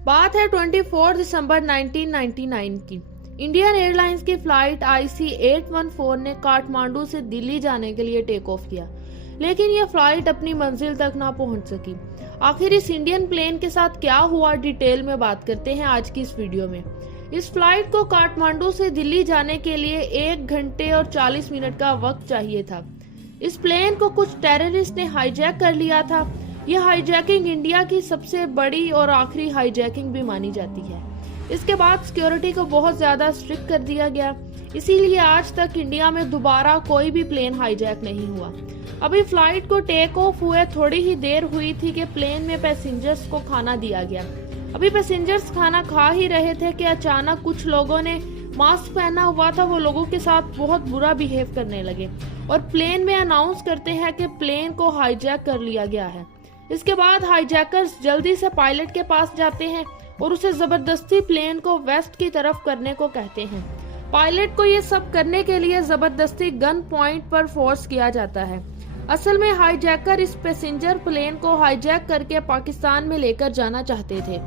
बात है 24 दिसंबर 1999 की। इंडियन एयरलाइंस की फ्लाइट IC 814 ने काठमांडू से दिल्ली जाने के लिए टेक ऑफ किया, लेकिन यह फ्लाइट अपनी मंजिल तक ना पहुंच सकी। आखिर इस इंडियन प्लेन के साथ क्या हुआ, डिटेल में बात करते हैं आज की इस वीडियो में। इस फ्लाइट को काठमांडू से दिल्ली जाने के लिए 1 घंटे और 40 मिनट का वक्त चाहिए था। इस प्लेन को कुछ टेररिस्ट ने हाईजैक कर लिया था। यह हाईजैकिंग इंडिया की सबसे बड़ी और आखिरी हाईजैकिंग भी मानी जाती है। इसके बाद सिक्योरिटी को बहुत ज्यादा स्ट्रिक्ट कर दिया गया, इसीलिए आज तक इंडिया में दोबारा कोई भी प्लेन हाईजैक नहीं हुआ। अभी फ्लाइट को टेक ऑफ हुए थोड़ी ही देर हुई थी कि प्लेन में पैसेंजर्स को खाना दिया गया। अभी पैसेंजर्स खाना खा ही रहे थे कि अचानक कुछ लोगों ने मास्क पहना हुआ था, वो लोगों के साथ बहुत बुरा बिहेव करने लगे और प्लेन में अनाउंस करते हैं कि प्लेन को हाईजैक कर लिया गया है। इसके बाद हाईजैकर्स जल्दी से पायलट के पास जाते हैं और उसे जबरदस्ती प्लेन को वेस्ट की तरफ करने को कहते हैं। पायलट को ये सब करने के लिए जबरदस्ती गन पॉइंट पर फोर्स किया जाता है। असल में हाईजैकर इस पैसेंजर प्लेन को हाईजैक करके पाकिस्तान में लेकर जाना चाहते थे।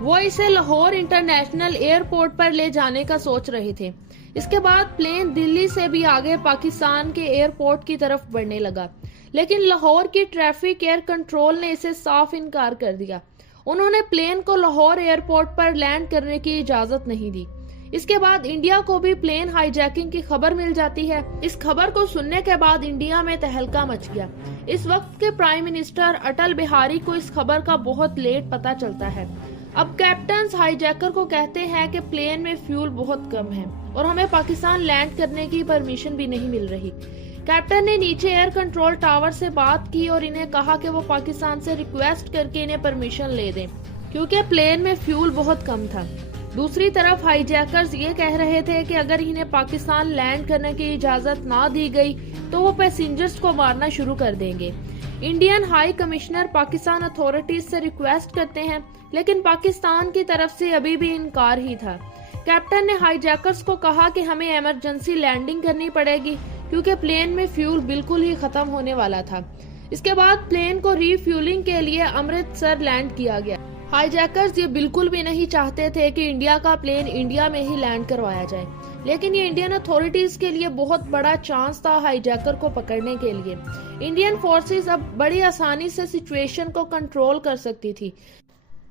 वो इसे लाहौर इंटरनेशनल एयरपोर्ट पर ले जाने का सोच रहे थे। इसके बाद प्लेन दिल्ली से भी आगे पाकिस्तान के एयरपोर्ट की तरफ बढ़ने लगा, लेकिन लाहौर की ट्रैफिक एयर कंट्रोल ने इसे साफ इनकार कर दिया। उन्होंने प्लेन को लाहौर एयरपोर्ट पर लैंड करने की इजाजत नहीं दी। इसके बाद इंडिया को भी प्लेन हाईजैकिंग की खबर मिल जाती है। इस खबर को सुनने के बाद इंडिया में तहलका मच गया। इस वक्त के प्राइम मिनिस्टर अटल बिहारी को इस खबर का बहुत लेट पता चलता है। अब कैप्टन हाईजैकर को कहते हैं कि प्लेन में फ्यूल बहुत कम है और हमें पाकिस्तान लैंड करने की परमिशन भी नहीं मिल रही। कैप्टन ने नीचे एयर कंट्रोल टावर से बात की और इन्हें कहा कि वो पाकिस्तान से रिक्वेस्ट करके इन्हें परमिशन ले दें, क्योंकि प्लेन में फ्यूल बहुत कम था। दूसरी तरफ हाईजैकर्स ये कह रहे थे कि अगर इन्हें पाकिस्तान लैंड करने की इजाजत ना दी गई तो वो पैसेंजर्स को मारना शुरू कर देंगे। Indian high commissioner Pakistan authorities से रिक्वेस्ट करते हैं, लेकिन पाकिस्तान की तरफ से अभी भी इनकार ही था। कैप्टन ने हाईजैकर्स को कहा कि हमें इमरजेंसी लैंडिंग करनी पड़ेगी, क्योंकि प्लेन में फ्यूल बिल्कुल ही खत्म होने वाला था। इसके बाद प्लेन को रिफ्यूलिंग के लिए अमृतसर लैंड किया गया। हाईजैकर्स ये बिल्कुल भी नहीं चाहते थे कि इंडिया का प्लेन इंडिया में ही लैंड करवाया जाए, लेकिन ये इंडियन अथॉरिटीज के लिए बहुत बड़ा चांस था हाईजैकर को पकड़ने के लिए। इंडियन फोर्सेस अब बड़ी आसानी से सिचुएशन को कंट्रोल कर सकती थी,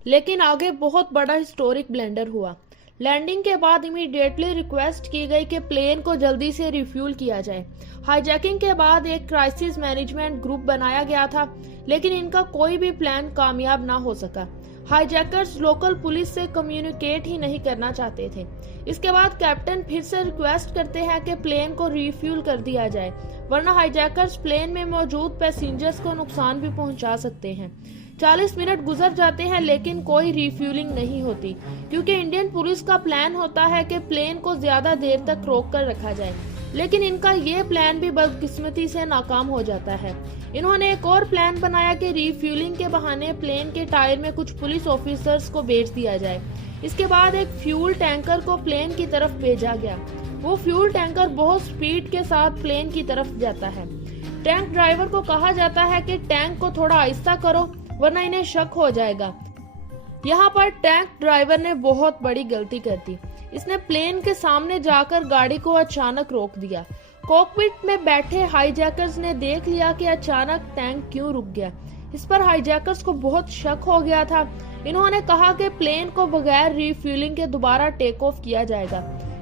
लेकिन आगे बहुत बड़ा हिस्टोरिक ब्लंडर हुआ। लैंडिंग के बाद इमीडिएटली रिक्वेस्ट की गई कि प्लेन को जल्दी से रिफ्यूल किया जाए। हाईजैकिंग के बाद एक क्राइसिस मैनेजमेंट ग्रुप बनाया गया था, लेकिन इनका कोई भी प्लान कामयाब ना हो सका। हाईजैकर्स लोकल पुलिस से कम्युनिकेट ही नहीं करना चाहते थे। इसके बाद कैप्टन फिर से रिक्वेस्ट करते हैं कि प्लेन को रिफ्यूल कर दिया जाए, वरना हाईजैकर्स प्लेन में मौजूद पैसेंजर्स को नुकसान भी पहुंचा सकते हैं। 40 मिनट गुजर जाते हैं, लेकिन कोई रिफ्यूलिंग नहीं होती, क्योंकि इंडियन पुलिस का प्लान होता है कि प्लेन को ज्यादा देर तक रोक कर रखा जाए, लेकिन इनका ये प्लान भी बदकिस्मती से नाकाम हो जाता है। इन्होंने एक और प्लान बनाया कि रिफ्यूलिंग के बहाने प्लेन के टायर में कुछ पुलिस ऑफिसर्स को भेज दिया जाए। इसके बाद एक फ्यूल टैंकर को प्लेन की तरफ भेजा गया। वो फ्यूल टैंकर बहुत स्पीड के साथ प्लेन की तरफ जाता है। टैंक ड्राइवर को कहा जाता है कि टैंक को थोड़ा आहिस्ता करो, वरना इन्हें शक हो जाएगा। यहाँ पर टैंक ड्राइवर ने बहुत बड़ी गलती कर दी। इसने प्लेन के सामने जाकर गाड़ी को अचानक रोक दिया। कॉकपिट में बैठे हाईजैकर्स ने देख लिया कि अचानक टैंक क्यों रुक गया। इस पर हाईजैकर्स को बहुत शक हो गया था। इन्होंने कहा कि प्लेन को बगैर रिफ्यूलिंग के दोबारा टेक ऑफ किया जाएगा।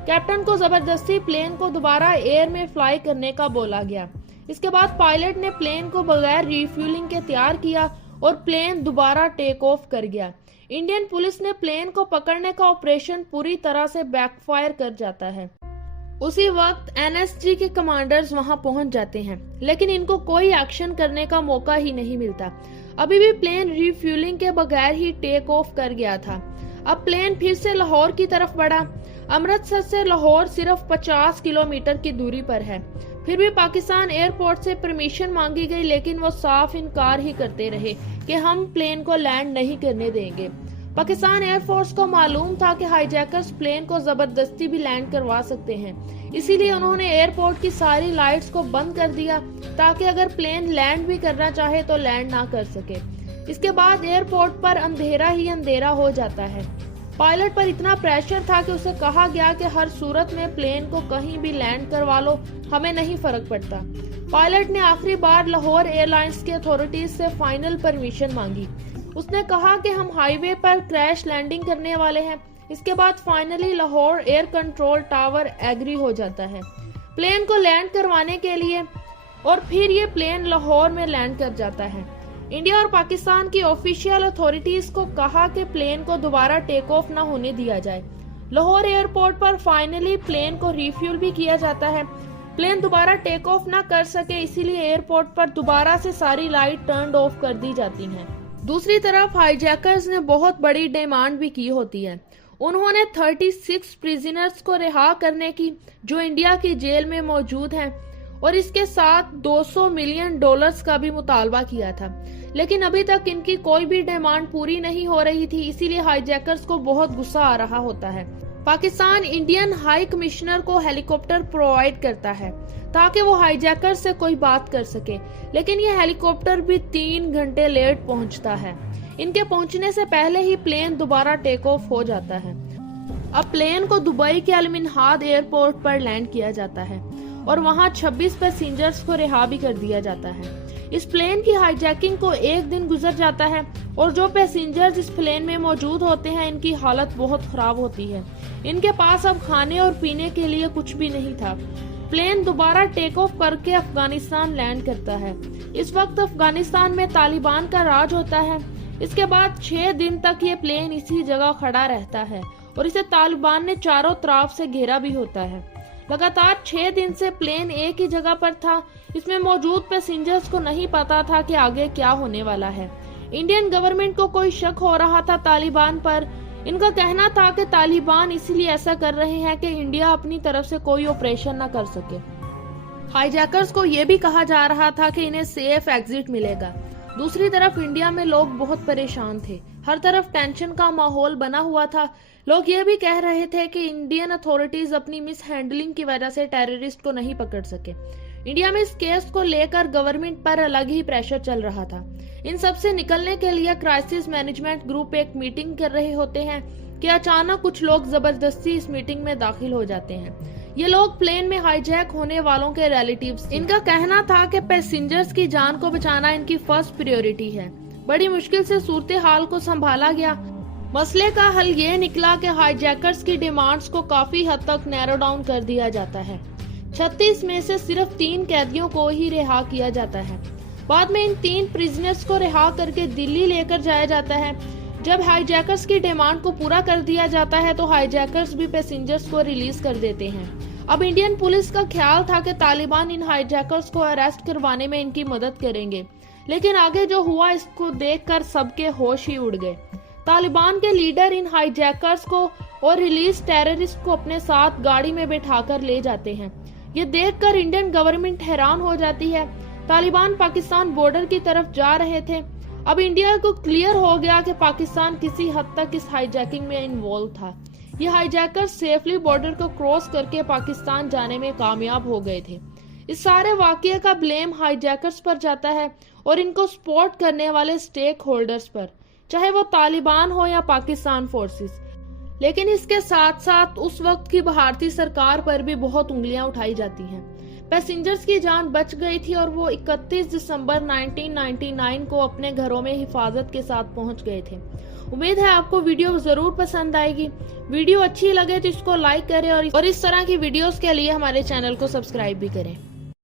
कैप्टन को जबरदस्ती प्लेन को दोबारा एयर में फ्लाई करने का बोला गया। इसके बाद पायलट ने प्लेन को बगैर रिफ्यूलिंग के तैयार किया और प्लेन दोबारा टेक ऑफ कर गया। इंडियन पुलिस ने प्लेन को पकड़ने का ऑपरेशन पूरी तरह से बैकफायर कर जाता है। उसी वक्त NSG के कमांडर्स वहां पहुंच जाते हैं, लेकिन इनको कोई एक्शन करने का मौका ही नहीं मिलता। अभी भी प्लेन रिफ्यूलिंग के बगैर ही टेक ऑफ कर गया था। अब प्लेन फिर से लाहौर की तरफ बढ़ा। अमृतसर से लाहौर सिर्फ 50 किलोमीटर की दूरी पर है। फिर भी पाकिस्तान एयरपोर्ट से परमिशन मांगी गई, लेकिन वो साफ इनकार ही करते रहे कि हम प्लेन को लैंड नहीं करने देंगे। पाकिस्तान एयरफोर्स को मालूम था कि हाईजैकर्स प्लेन को जबरदस्ती भी लैंड करवा सकते हैं, इसीलिए उन्होंने एयरपोर्ट की सारी लाइट्स को बंद कर दिया ताकि अगर प्लेन लैंड भी करना चाहे तो लैंड ना कर सके। इसके बाद एयरपोर्ट पर अंधेरा ही अंधेरा हो जाता है। पायलट पर इतना प्रेशर था कि उसे कहा गया कि हर सूरत में प्लेन को कहीं भी लैंड करवा लो, हमें नहीं फर्क पड़ता। पायलट ने आखिरी बार लाहौर एयरलाइंस की अथॉरिटीज से फाइनल परमिशन मांगी। उसने कहा कि हम हाईवे पर क्रैश लैंडिंग करने वाले हैं। इसके बाद finally Lahore air control tower agree हो जाता है प्लेन को लैंड करवाने के लिए, और फिर ये प्लेन लाहौर में लैंड कर जाता है। इंडिया और पाकिस्तान की ऑफिशियल अथॉरिटीज को कहा कि प्लेन को दोबारा टेक ऑफ न होने दिया जाए। लाहौर एयरपोर्ट पर फाइनली प्लेन को रिफ्यूल भी किया जाता है। प्लेन दोबारा टेक ऑफ न कर सके, इसीलिए एयरपोर्ट पर दोबारा से सारी लाइट टर्न ऑफ कर दी जाती हैं। दूसरी तरफ हाईजैकर्स ने बहुत बड़ी डिमांड भी की होती है। उन्होंने 36 प्रिजनर्स को रिहा करने की जो इंडिया की जेल में मौजूद हैं, और इसके साथ $200 मिलियन का भी मुतालबा किया था। लेकिन अभी तक इनकी कोई भी डिमांड पूरी नहीं हो रही थी, इसीलिए हाईजैकर्स को बहुत गुस्सा आ रहा होता है। पाकिस्तान इंडियन हाई कमिश्नर को हेलीकॉप्टर प्रोवाइड करता है ताकि वो हाईजैकर से कोई बात कर सके, लेकिन ये हेलीकॉप्टर भी 3 घंटे लेट पहुंचता है। इनके पहुंचने से पहले ही प्लेन दोबारा टेक ऑफ हो जाता है। अब प्लेन को दुबई के अल मिनहाद एयरपोर्ट पर लैंड किया जाता है और वहां 26 पैसेंजर्स को रिहा भी कर दिया जाता है। इस प्लेन की हाईजैकिंग को 1 दिन गुजर जाता है और जो पैसेंजर्स इस प्लेन में मौजूद होते हैं, इनकी हालत बहुत खराब होती है। इनके पास अब खाने और पीने के लिए कुछ भी नहीं था। प्लेन दोबारा टेक ऑफ करके अफगानिस्तान लैंड करता है। इस वक्त अफगानिस्तान में तालिबान का राज होता है। इसके बाद 6 दिन तक ये प्लेन इसी जगह खड़ा रहता है और इसे तालिबान ने चारों तरफ से घेरा भी होता है। लगातार 6 दिन से प्लेन एक ही जगह पर था। इसमें मौजूद पैसेंजर्स को नहीं पता था कि आगे क्या होने वाला है। इंडियन गवर्नमेंट को कोई शक हो रहा था तालिबान पर। इनका कहना था कि तालिबान इसीलिए ऐसा कर रहे हैं कि इंडिया अपनी तरफ से कोई ऑपरेशन न कर सके। हाईजैकर्स को ये भी कहा जा रहा था कि इन्हें सेफ एग्जिट मिलेगा। दूसरी तरफ इंडिया में लोग बहुत परेशान थे। हर तरफ टेंशन का माहौल बना हुआ था। लोग ये भी कह रहे थे कि इंडियन अथॉरिटीज अपनी मिस हैंडलिंग की वजह से टेररिस्ट को नहीं पकड़ सके। इंडिया में इस केस को लेकर गवर्नमेंट पर अलग ही प्रेशर चल रहा था। इन सब से निकलने के लिए क्राइसिस मैनेजमेंट ग्रुप एक मीटिंग कर रहे होते हैं कि अचानक कुछ लोग जबरदस्ती इस मीटिंग में दाखिल हो जाते हैं। ये लोग प्लेन में हाईजैक होने वालों के रिलेटिव्स। इनका कहना था कि पैसेंजर्स की जान को बचाना इनकी फर्स्ट प्रायोरिटी है। बड़ी मुश्किल से सूरत हाल को संभाला गया। मसले का हल ये निकला कि हाईजैकर्स की डिमांड्स को काफी हद तक नैरो डाउन कर दिया जाता है। 36 में से सिर्फ 3 कैदियों को ही रिहा किया जाता है। बाद में इन 3 प्रिजनर्स को रिहा करके दिल्ली लेकर जाया जाता है। जब हाईजैकर्स की डिमांड को पूरा कर दिया जाता है तो हाईजैकर्स भी पैसेंजर्स को रिलीज कर देते हैं। अब इंडियन पुलिस का ख्याल था कि तालिबान इन हाईजैकर्स को अरेस्ट करवाने में इनकी मदद करेंगे, लेकिन आगे जो हुआ इसको देखकर सबके होश ही उड़ गए। तालिबान के लीडर इन हाईजैकर्स को और रिलीज टेररिस्ट को अपने साथ गाड़ी में बैठाकर ले जाते हैं। ये देखकर इंडियन गवर्नमेंट हैरान हो जाती है। तालिबान पाकिस्तान बॉर्डर की तरफ जा रहे थे। अब इंडिया को क्लियर हो गया कि पाकिस्तान किसी हद तक इस हाईजैकिंग में इन्वॉल्व था। ये हाईजैकर्स सेफली बॉर्डर को क्रॉस करके पाकिस्तान जाने में कामयाब हो गए थे। इस सारे वाकये का ब्लेम हाईजैकर्स पर जाता है और इनको सपोर्ट करने वाले स्टेक होल्डर्स पर, चाहे वो तालिबान हो या पाकिस्तान फोर्सेस। लेकिन इसके साथ साथ उस वक्त की भारतीय सरकार पर भी बहुत उंगलियां उठाई जाती हैं। पैसेंजर्स की जान बच गई थी और वो 31 दिसंबर 1999 को अपने घरों में हिफाजत के साथ पहुंच गए थे। उम्मीद है आपको वीडियो जरूर पसंद आएगी। वीडियो अच्छी लगे तो इसको लाइक करें और इस तरह की वीडियोस के लिए हमारे चैनल को सब्सक्राइब भी करें।